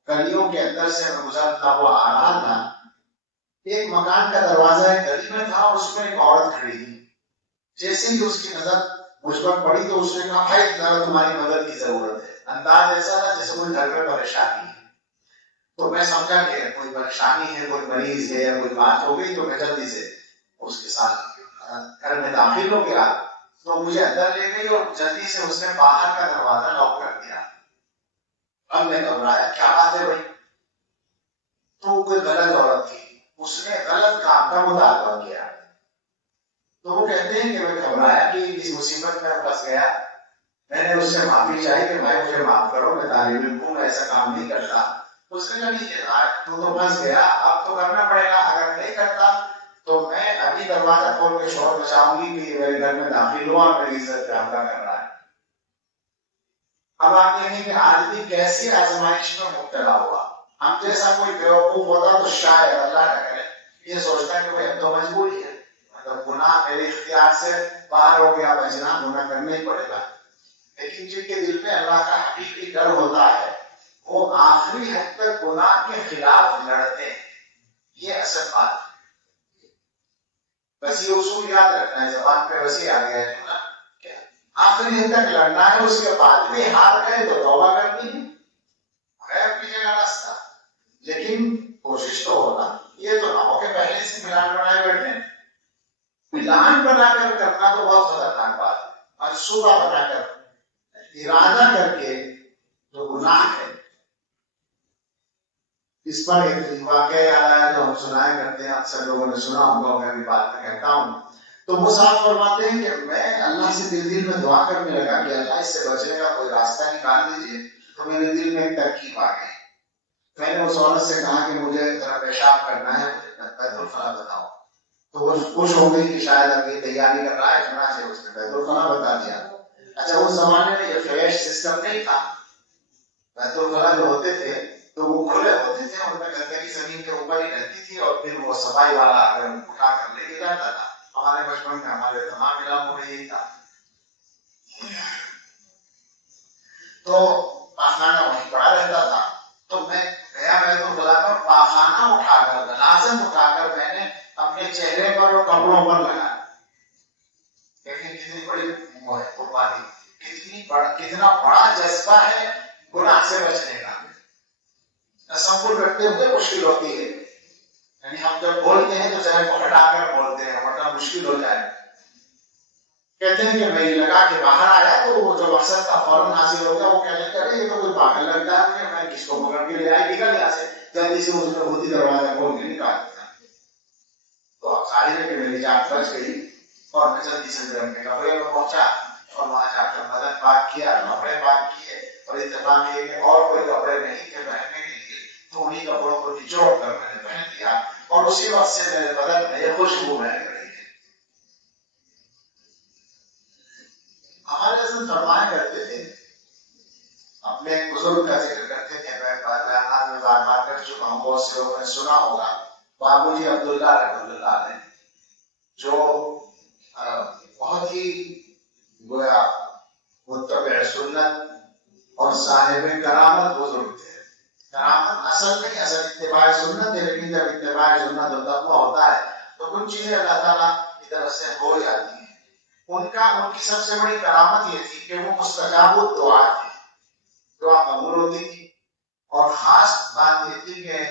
گلیوں کے اندر سے میں گزرتا ہوا آ رہا تھا. ایک مکان کا دروازہ ایک گلی میں تھا, اور اس میں ایک عورت کھڑی تھی. جیسے ہی اس کی نظر مجھ پر پڑی تو اس نے کہا بھائی تمہاری مدد کی ضرورت ہے. انداز ایسا تھا جیسے کوئی گھر میں پریشانی ہے. تو میں سمجھا کہ کوئی پریشانی ہے, کوئی مریض ہے یا کوئی بات ہو گئی, تو میں جلدی سے اس کے ساتھ گھر میں داخل ہو گیا. تو مجھے اندر لے گئی اور جلدی سے اس نے باہر کا دروازہ لاک کر دیا. اب میں گھبرایا, کیا بات ہے بھائی. تو کوئی غلط عورت تھی, اس نے غلط کام کا مطالبہ کیا. تو وہ کہتے ہیں کہ میں گھبرایا کہ اس مصیبت میں پھنس گیا. میں نے اس سے معافی چاہی کہ بھائی مجھے معاف کرو, میں طالب علم ہوں, میں ایسا کام نہیں کرتا. اس نے کہا نہیں, تو پھنس گیا, اب تو کرنا پڑے گا. اگر نہیں کرتا تو میں ابھی دروازہ کھول کے شور مچاؤں گی کہ میرے گھر میں داخل ہوا اور میری عزت پہ حملہ کر رہا ہے. اب آپ دیکھیں کہ آدمی کیسی آزمائش میں مبتلا ہوا. ہم جیسا کوئی بیوقوف ہوتا تو شاید اللہ نہ کرے یہ سوچتا کہ بھائی اب تو مجبوری ہے, مطلب گناہ میرے اختیار سے باہر ہو گیا, بچنا گناہ کرنا ہی پڑے گا. لیکن جن کے دل میں اللہ کا حقیقی ڈر ہوتا ہے وہ آخری حد تک گناہ کے خلاف لڑتے ہیں. یہ اصل بات ہے. بس یہ اصول یاد رکھنا ہے, زبان پہ وسیع آ گیا ہے نا, آخری حد تک لڑنا ہے. اس کے بعد بھی ہار گئے تو توبہ کرنی ہے اپنی جگہ راستہ, لیکن کوشش تو ہونا. یہ تو نہ ہو کہ پہلے سے پلان بنائے بیٹھے. پلان بنا کر کرنا تو بہت خطرناک بات ہے. منصوبہ بنا کر ارادہ کر کے جو گناہ ہے, اس پر ایک واقعہ یاد آیا جو ہم سنایا کرتے ہیں, اکثر لوگوں نے سنا ہوگا, میں بھی بات میں کہتا ہوں. تو وہ صاحب فرماتے ہیں کہ میں اللہ سے دل میں دعا کرنے لگا کہ اللہ اس سے بچنے کا کوئی راستہ نکال دیجیے. تو میرے دل میں ایک ترکیب آ گئی. میں نے اس عورت سے کہا کہ مجھے ذرا پیشاب کرنا ہے, بیت الخلا بتاؤ. تو وہ خوش ہو گئی کہ شاید اب یہ تیاری کر رہا ہے, چنانچہ اس نے بیت الخلا بتا دیا. اچھا اس زمانے میں یہ فلیش سسٹم نہیں تھا. بیت الخلا جو ہوتے تھے تو وہ کھلے ہوتے تھے, ان میں گندگی زمین کے اوپر ہی رہتی تھی, اور پھر وہ صفائی والا اٹھا کر لے کے جاتا تھا. ہمارے بچپن میں ہمارے تمام علاقوں میں یہی تھا. تو پاخانہ وہیں پڑا رہتا تھا. تو میں گیا بیت الخلا پر, پاخانہ اٹھا کر, لازم اٹھا کر میں نے اپنے چہرے پر اور کپڑوں پر لگایا. لیکن کتنی بڑی قربانی, کتنا بڑا جذبہ ہے گناہ سے بچنے کا. تصور کرتے ہوئے مشکل ہوتی ہے. یعنی ہم جب بولتے ہیں تو چہرے کو ہٹا کر بولتے ہیں, ورنہ مشکل ہو جائے. کہتے ہیں کہ میں یہ لگا کے باہر آیا تو وہ جو مقصد کا فوراً حاصل ہو گیا، وہ کہنے لگے یہ تو کوئی پاگل لگتا ہے، میں کس کو پکڑ کے لے آئے، نکل یہاں سے، جلدی سے اس نے خود ہی دروازہ کھول کے نکال دیا۔ تو ظاہر ہے کہ میری جان بچ گئی اور میں جلدی سے میرے اپنے کمرے میں پہنچا اور وہاں جا کر بدن پاک کیا، کپڑے پاک کیے، اور اتفاق یہ کہ اور کوئی کپڑے نہیں تھے پہننے کے لیے، تو انہیں کپڑوں کو نچوڑ کر میں نے پہن لیا، اور اسی وقت سے میرے بدن میں یہ خوشبو مہک رہی ہے۔ ہمارے حضرت فرمایا کرتے تھے، اپنے بزرگ کا ذکر کرتے تھے، میں بیانات میں بار بار کر چکا ہوں، بہت سے لوگوں نے سنا ہوگا، بابو جی عبداللہ رحمۃ اللہ علیہ، جو بہت ہی گویا متبع سنت اور صاحب کرامت بزرگ تھے۔ کرامت اصل نہیں، اصل اتباع سنت ہے، لیکن جب اتباع سنت اور تقویٰ ہوتا ہے تو کچھ چیزیں اللہ تعالیٰ کی طرف سے ہو جاتی ہیں۔ ان کی سب سے بڑی کرامت یہ تھی کہ وہ مستجاب الدعا تھے، دعا قبول ہوتی تھی، اور خاص بات یہ تھی کہ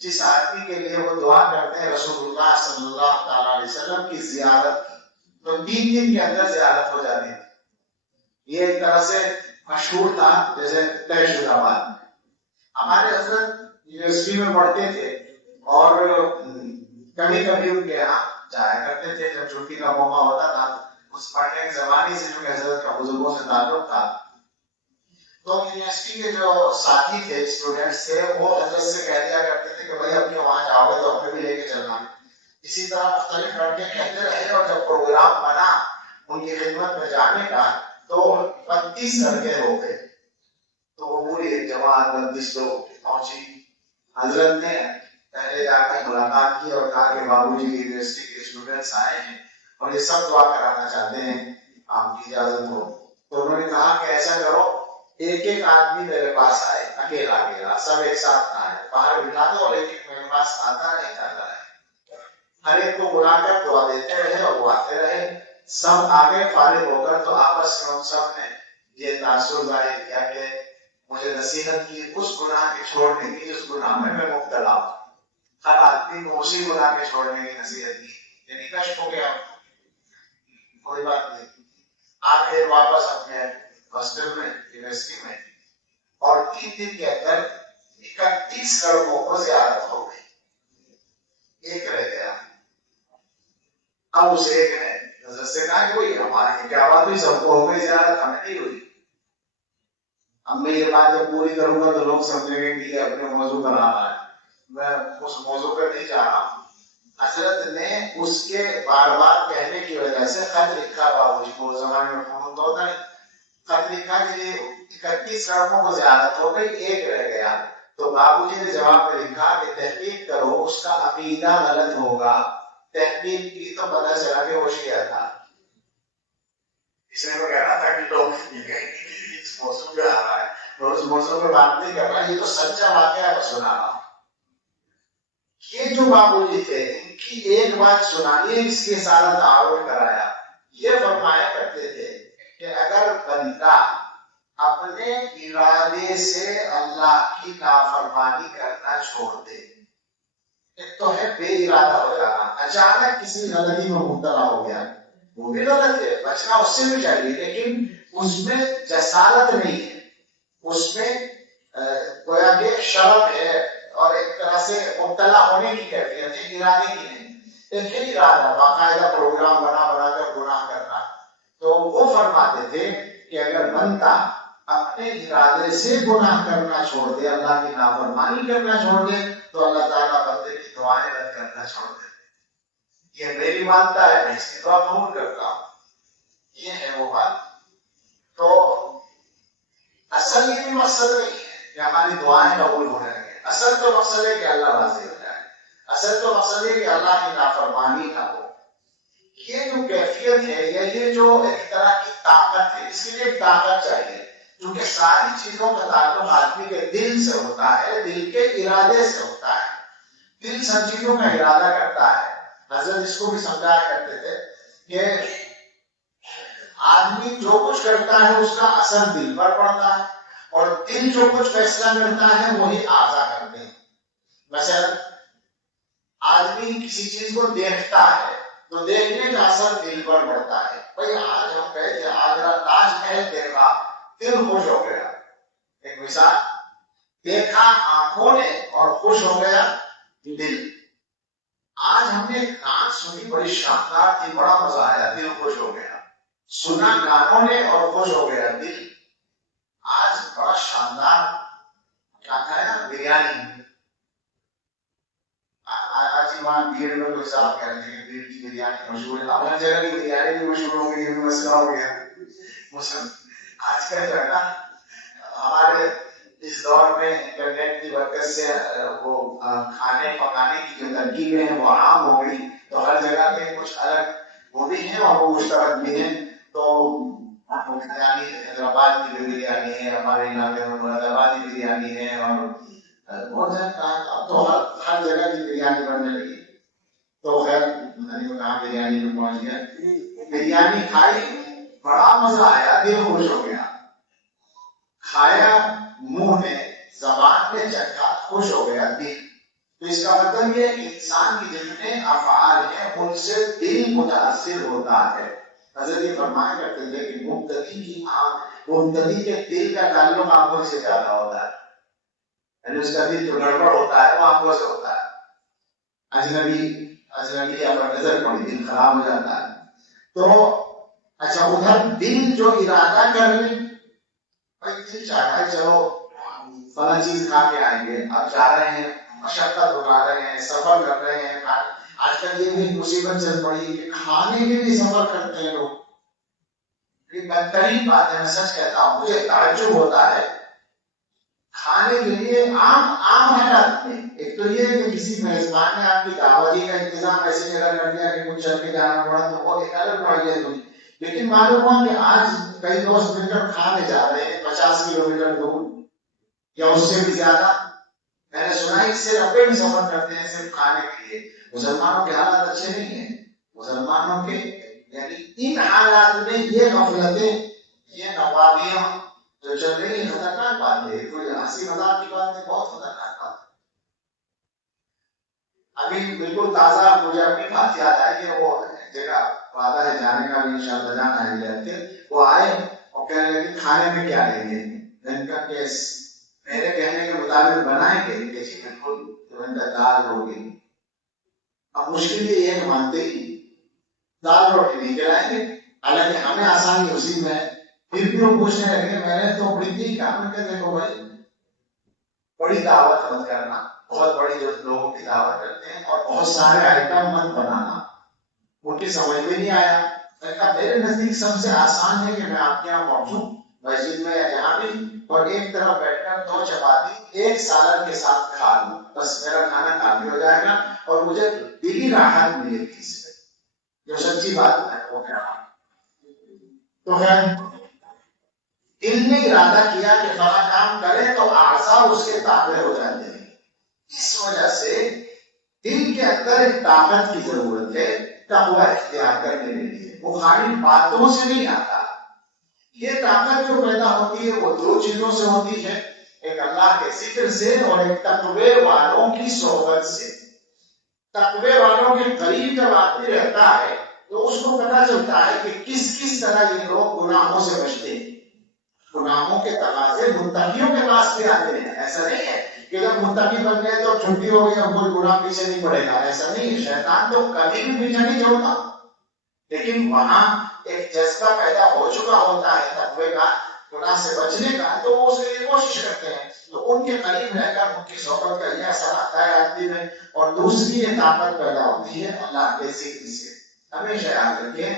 جس آدمی کے لیے وہ دعا کرتے ہیں رسول اللہ صلی اللہ تعالیٰ علیہ وسلم کی زیارت کی، تو 3 دن کے اندر زیارت ہو جاتی تھی۔ یہ ایک طرح سے مشہور تھا، جیسے طے شدہ بات۔ ہمارے حضرت یونیورسٹی میں پڑھتے تھے اور کبھی کبھی ان کے یہاں جایا کرتے تھے جب چھٹی کا موقع ہوتا تھا۔ اس پڑھنے کے زمانے سے جو حضرت کا بزرگوں سے تعلق تھا، تو یونیورسٹی کے جو ساتھی تھے، اسٹوڈنٹس تھے، وہ حضرت سے کہہ دیا کرتے تھے کہ بھائی اب کے وہاں جاؤ گے تو اپنے بھی لے کے چلنا۔ اسی طرح مختلف لڑکے کہتے رہے، اور جب پروگرام بنا ان کی خدمت میں جانے کا تو 32 لڑکے ہو گئے، تو وہ پوری جماعت 32 لوگ پہنچی۔ حضرت نے پہلے جا کر ملاقات کی اور کہا کہ بابو جی یونیورسٹی کے اسٹوڈنٹس آئے ہیں اور یہ سب دعا کرانا چاہتے ہیں، آپ کی اجازت ہو؟ تو انہوں نے کہا کہ ایسا کرو، ایک ایک آدمی میرے پاس آئے، اکیلا اکیلا، سب ایک ساتھ آئے، باہر بٹھا دو، لیکن میرے پاس آتا نہیں جاتا ہے۔ ہر ایک کو بلا کر دعا دیتے رہے اور وہ آتے رہے، سب آگے فارغ ہو کر تو آپس میں ان سب نے یہ تاثر ظاہر کیا کہ مجھے نصیحت کی اس گناہ کے چھوڑنے کی جس گناہ میں میں مبتلا ہوں۔ ہر آدمی کو اسی گناہ کے چھوڑنے کی نصیحت کی، یعنی کشف ہو گیا، کوئی بات نہیں۔ آخر واپس اپنے ہاسٹل میں، یونیورسٹی میں، اور 3 دن کے اندر 31 لڑکوں کو زیارت ہو گئی، ایک رہ گیا۔ اب اس ایک نے حضرت سے کہا کہ وہی ہماری کیا بات ہوئی، سب کو ہو گئی زیارت، ہمیں نہیں ہوئی۔ اب میں یہ بات جب پوری کروں گا تو لوگ سمجھیں گے کہ یہ اپنے موضوع پر آ رہا ہے، میں اس موضوع پر نہیں جا رہا ہوں۔ حضرت نے اس کے بار بار کہنے کی وجہ سے خط لکھا بابو جی کو، زمانے میں فون تو ہوتا ہے، خط لکھا کہ یہ 31 لڑکوں کو زیارت ہو گئی، ایک رہ گیا۔ تو بابو جی نے جواب میں لکھا کہ تحقیق کرو، اس کا عقیدہ غلط ہوگا۔ تحقیق کی تو پتہ چلا کہ وہ شیعہ تھا۔ اس میں وہ کہہ رہا تھا کہ لوگ اس موضوع پہ آ رہا ہے، میں اس موضوع پہ بات نہیں کر رہا، یہ تو سچا واقعہ ہے، سنا رہا ہوں۔ یہ جو بابو جی تھے، ان کی ایک بات سنائیے، اس کے سارا تعارف کرایا۔ یہ فرمایا کرتے تھے کہ اگر بندہ اپنے ارادے سے اللہ کی نافرمانی کرنا چھوڑ دے، ایک تو ہے بے ارادہ ہو جانا، اچانک کسی غلطی میں مبتلا ہو گیا، وہ بھی غلط ہے، بچنا اس سے بھی چاہیے، لیکن اس میں جسارت نہیں ہے، اس میں گویا کہ شرم ہے اور ایک طرح سے مبتلا ہونے کی کیفیت ہے، ارادے کی نہیں۔ ایک ہی ارادہ، باقاعدہ پروگرام بنا کر گناہ کرنا۔ تو وہ فرماتے تھے کہ اگر بندہ اپنے ارادے سے گناہ کرنا چھوڑ دے، اللہ کی نافرمانی کرنا چھوڑ دے، تو اللہ تعالیٰ بندے کی دعائیں رد کرنا چھوڑ دے۔ یہ میری مانتا ہے، میں اس کی دعا قبول کرتا ہوں، یہ ہے وہ بات۔ تو اصل یہ مقصد نہیں ہے کہ ہماری دعائیں قبول ہو رہی ہیں، اصل تو مقصد ہے کہ اللہ راضی ہو جائے، اصل تو مقصد ہے کہ اللہ کی نافرمانی نہ ہو۔ یہ جو کیفیت ہے یا یہ جو ایک طرح کی طاقت ہے، اس کے لیے ایک طاقت چاہیے، کیونکہ ساری چیزوں کا تعلق آدمی کے دل سے ہوتا ہے، دل کے ارادے سے ہوتا ہے، دل سب چیزوں کا ارادہ کرتا ہے۔ حضرت اس کو بھی سمجھایا کرتے تھے کہ آدمی جو کچھ کرتا ہے اس کا اثر دل پر پڑتا ہے، اور دل جو کچھ فیصلہ کرتا ہے وہی اعضاء کرتے ہیں۔ مثلا آدمی کسی چیز کو دیکھتا ہے تو دیکھنے کا اثر دل پر پڑتا ہے. بھائی آج ہم گئے تھے آگرہ، تاج محل دیکھا، دل خوش ہو گیا. ایک مثال، دیکھا آنکھوں نے اور خوش ہو گیا دل. آج ہم نے نعت سنی، بڑی شاندار تھی، بڑا مزہ آیا، دل خوش ہو گیا. سنا کانوں نے اور خوش ہو گیا دل. آج بڑا شاندار کیا کھایا، بریانی. آج ایمان بھیڑ میں کوئی صاحب کہہ رہے ہیں بھیڑ کی بریانی مشہور ہے، اپنے جگہ کی بریانی بھی مشہور ہو گئی، مسئلہ ہو گیا. آج کا جو ہے نا ہمارے اس دور میں انٹرنیٹ کی برکت سے وہ کھانے پکانے کی جو ترکیبیں ہیں وہ عام ہو گئی، تو ہر جگہ کے کچھ الگ وہ بھی ہیں اور وہ مشترک بھی ہیں. تو بریانی حیدرآباد کی جو بریانی ہے، ہمارے علاقے میں مراد آبادی بریانی ہے، اور بہت اب تو ہر جگہ کی بریانی بننے لگی. تو خیر کہاں بریانی میں پہنچ گیا. بریانی کھائی، بڑا مزہ آیا، دل خوش ہو گیا. کھایا منہ میں، زبان میں چکھا، خوش ہو گیا دل. تو اس کا مطلب یہ ہے کہ انسان کی جتنے افعال ہیں ان سے دل متاثر ہوتا ہے. حضرت یہ فرمایا کرتے تھے کہ مبتدی کے دل کا تعلق آنکھوں سے زیادہ ہوتا ہے، یعنی اس کا دل جو گڑبڑ ہوتا ہے وہ آنکھوں سے ہوتا ہے. اجنبی پر نظر پڑی دل خراب ہو جاتا ہے. تو اچھا ادھر دل جو ارادہ کر لے، بھائی دل چاہتا ہے چلو فلاں چیز کھا کے آئیں گے، اب جا رہے ہیں، مشقت اٹھا رہے ہیں، سفر کر رہے ہیں. آج کل یہ بھی مصیبت چل پڑی کہ کھانے کے لیے سفر کرتے ہیں لوگ. یہ بدترین بات ہے، میں سچ کہتا ہوں، مجھے تعجب ہوتا ہے. کھانے کے لیے عام حالات میں ایک تو یہ کہ کسی میزبان نے آپ کی دعوتی کا انتظام ایسی جگہ کر دیا کہ کچھ چل کے جانا پڑا تو وہ ایک الگ معیت ہوئی. لیکن معلوم ہوا کہ آج کئی دوست مل کر کھانے جا رہے ہیں 50 کلومیٹر دور یا اس سے بھی زیادہ. میں نے سنا اس سے 90 بھی سفر کرتے ہیں صرف کھانے کے لیے. مسلمانوں کے حالات اچھے نہیں ہیں. مسلمانوں کے یعنی ان حالات میں یہ غفلتیں، یہ نوابیاں جو چل رہی ہے خطرناک بات ہے. کوئی ہنسی مذاق کی بات ہے، بہت خطرناک بات ہے. ابھی بالکل تازہ مجھے اپنی بات یاد آئی کہ وہ جگہ وعدہ ہے جانے کا بھی انشاءاللہ جانا ہے. وہ آئے اور کہنے لگے کھانے میں کیا لیں گے. میں نے کہا کہ میرے کہنے کے مطابق بنائیں گے کہ جی بالکل دال روٹی. اب مشکل یہ ہے کہ مانتے ہی دال روٹی نہیں کھلائیں گے، حالانکہ ہمیں آسانی اسی میں ہے. پھر بھی وہ پوچھنے لگے. میں نے تو بڑی تھی کہا، میں کہتے دیکھو بھائی بڑی دعوت مت کرنا، بہت بڑی جو لوگوں کی دعوت کرتے ہیں، اور بہت سارے آئٹم مت بنانا. ان کی سمجھ میں نہیں آیا. میں کہا میرے نزدیک سب سے آسان ہے کہ میں آپ کے یہاں پہنچوں مسجد میں یا جہاں بھی، اور ایک طرف بیٹھ کر 2 چپاتی ایک سالن کے ساتھ کھا لوں، بس میرا کھانا کافی ہو جائے گا اور مجھے دلی راحت ملے گی اس سے. جو سچی بات ہے وہ کہہ رہا ہوں. تو خیر دل نے ارادہ کیا کہ فلاں کام کرے تو اعضاء اس کے تابع ہو جاتے ہیں. اس وجہ سے دل کے اندر ایک طاقت کی ضرورت ہے تقویٰ اختیار کرنے کے لیے. وہ خالی باتوں سے نہیں آتا. یہ طاقت جو پیدا ہوتی ہے وہ 2 چیزوں سے ہوتی ہے، ایک اللہ کے ذکر سے اور ایک تقوی والوں کی صحبت سے. تقوی والوں کے قریب جب آدمی رہتا ہے تو اس کو پتا چلتا ہے کہ کس طرح یہ لوگ گناہوں سے بچتے ہیں. گناہوں کے تقاضے متقیوں کے پاس بھی آتے ہیں. ایسا نہیں ہے کہ جب متقی بن گئے تو چھٹی ہو گئی اب کوئی گناہ پیچھے نہیں پڑے گا. ایسا نہیں ہے. شیطان تو کبھی بھی پیچھے نہیں چھوڑتا، لیکن وہاں ایک جذبہ پیدا ہو چکا ہوتا ہے تقوی کا، گناہ سے بچنے کا، تو وہ اس کے لیے کوشش کرتے ہیں. تو ان کے قریب رہ کر ان کی صحبت کا یہ اثر آتا ہے آدمی میں. اور دوسری یہ طاقت پیدا ہوتی ہے اللہ کے ذکر سے. ہمیشہ یاد رکھیں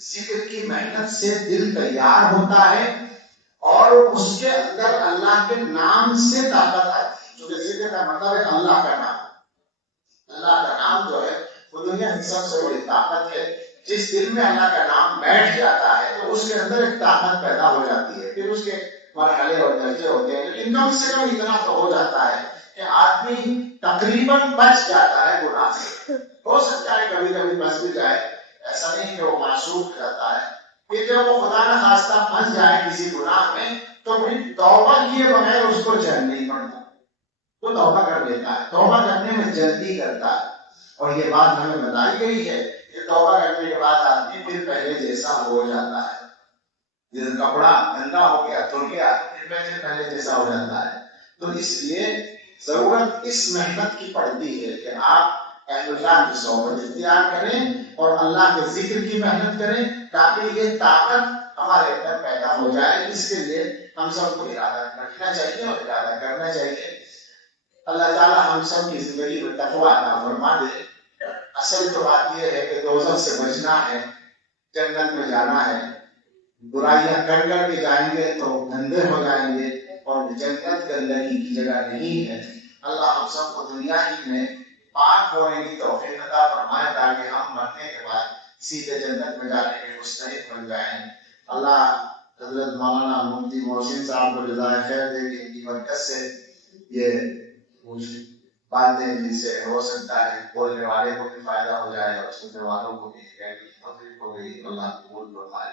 ذکر کی محنت سے دل تیار ہوتا ہے اور اس کے اندر اللہ کے نام سے طاقت آتی ہے. کیونکہ ذکر کا مطلب ہے اللہ کا نام. اللہ کا نام جو ہے وہ دنیا کی سب سے بڑی طاقت ہے. جس دل میں اللہ کا نام بیٹھ جاتا ہے تو اس کے اندر ایک طاقت پیدا ہو جاتی ہے. پھر اس کے مرحلے اور درجے ہوتے ہیں، لیکن کم سے کم اتنا تو ہو جاتا ہے کہ آدمی تقریباً بچ جاتا ہے گناہ سے. ہو سکتا ہے کبھی کبھی بچ بھی جائے، ایسا نہیں کہ وہ معصوم رہتا ہے. پھر جب وہ خدا نہ خواستہ پھنس جائے کسی گناہ میں تو پھر توبہ کیے بغیر اس کو چین نہیں پڑتا. وہ توبہ کر لیتا ہے، توبہ کرنے میں جلدی کرتا ہے. اور یہ بات ہمیں بتائی گئی ہے یہ توبہ کرنے کے بعد آدمی پھر پہلے جیسا ہو جاتا ہے. جیسے کپڑا گندا ہو گیا دھل گیا پھر پہلے جیسا ہو جاتا ہے. تو اس لیے ضرورت اس محنت کی پڑتی ہے کہ آپ اہل اللہ کی صحبت اختیار کریں اور اللہ کے ذکر کی محنت کریں تاکہ یہ طاقت ہمارے اندر پیدا ہو جائے. اس کے لیے ہم سب کو ارادہ رکھنا چاہیے اور ارادہ کرنا چاہیے. اللہ تعالیٰ ہم سب کی زندگی میں تقویٰ عطا فرما دے. اصل تو بات یہ ہے کہ دوزخ سے بچنا ہے، جنت میں جانا ہے. برائیاں کر کر کے جائیں گے تو گندے ہو جائیں گے اور جنت گندگی کی جگہ نہیں ہے. اللہ ہم سب کو دنیا ہی میں پاک ہونے کی توفیق عطا فرمائے تاکہ ہم مرنے کے بعد سیدھے جنت میں جانے کے مستحق بن جائیں. اللہ حضرت مولانا مفتی محسن صاحب کو جزائے خیر دے کہ ان کی برکت سے یہ باتیں جن سے ہو سکتا ہے بولنے والے کو بھی فائدہ ہو جائے اور سننے والوں کو بھی. اللہ قبول فرمائے.